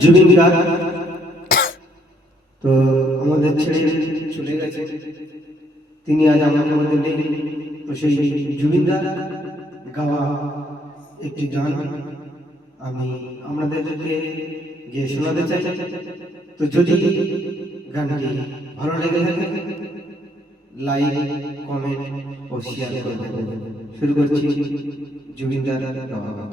জুবিন গার্গ তো আমাদের ছেড়ে চলে গেছে, তিনি আজ আমাদের মধ্যে নেই। তো সেই জুবিন গার্গ গাওয়া একটি গান আমি আপনাদেরকে যে শোনাতে চাই। তো যদি গানটি ভালো লেগে থাকে লাইক, কমেন্ট ও শেয়ার করে দেবেন। শুরু করছি জুবিন গার্গ গাওয়া গান।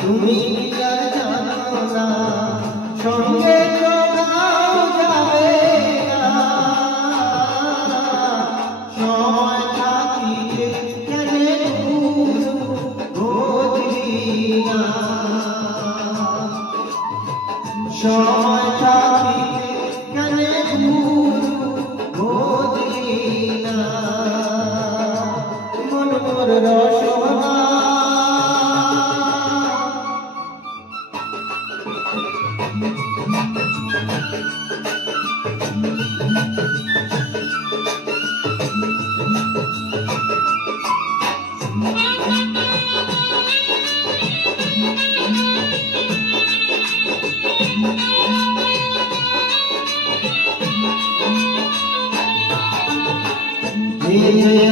তুমি জানো না সঙ্গে যাবে না, সময় থাকিতে কেন বুঝি না, সময় থাকিতে কেন বুঝি না, মন মোর রসনা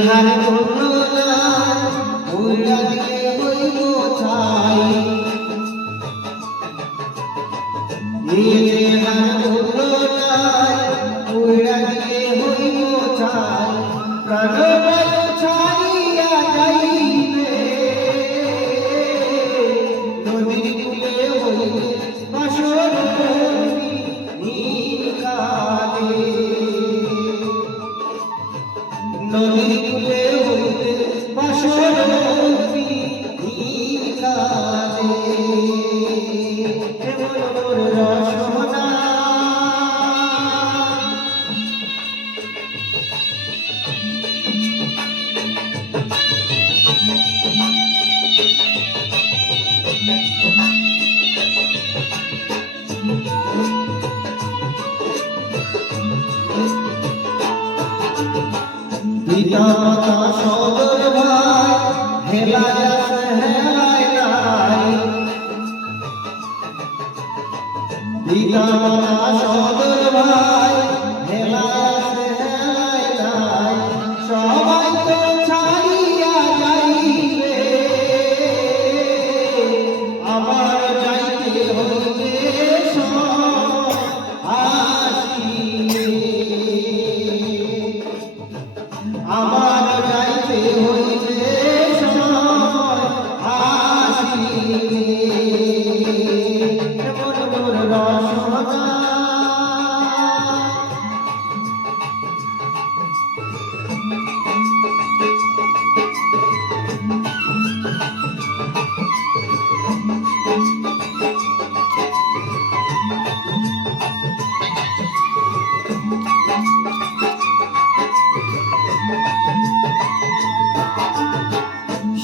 হার করুণা উড়া দিলে হইব ছাই, হার করুণা উড়া দিলে হইব ছাই, প্রাণবায়ু ছাড়িয়া যাইবে, নদীর কূলে হইবে বাসর নীল কালে, নদীর কূলে হইতে বাসর নীল কালে, এমন মোর রসনা পিতা মাতা সদর ভাই হেলায় আছে হেলায় নাই, পিতা মাতা সদর ভাই হেলায় আছে হেলায় নাই, সবাই তো ছাড়িয়া যাইবে, আমার যাইতে হইবে আসিবে, আমার যাইতে হইবে আসিবে, এমন মোর রসনা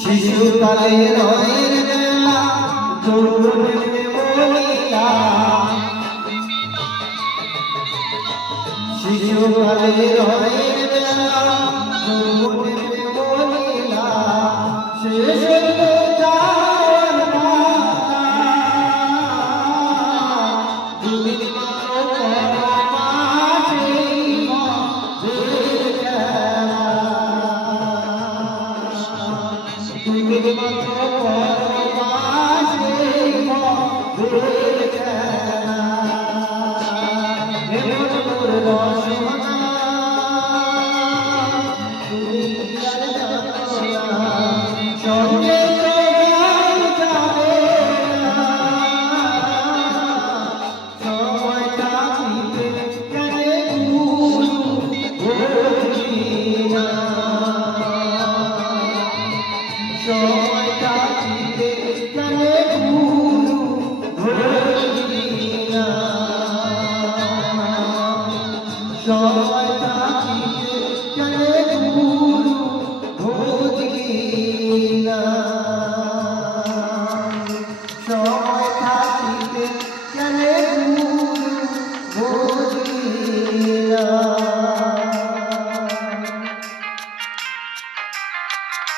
শিশুকালে রয়ের বেলা যৌবনে বলিয়া, শিশুকালে রয়ের বেলা যৌবনে বলিয়া, শেষ যাওয়ার দুদিন মাত্র রসনা তুমি সময় থাকিতে জানে গুরু ভজলি না, সময় থাকিতে জানে গুরু ভজলি না।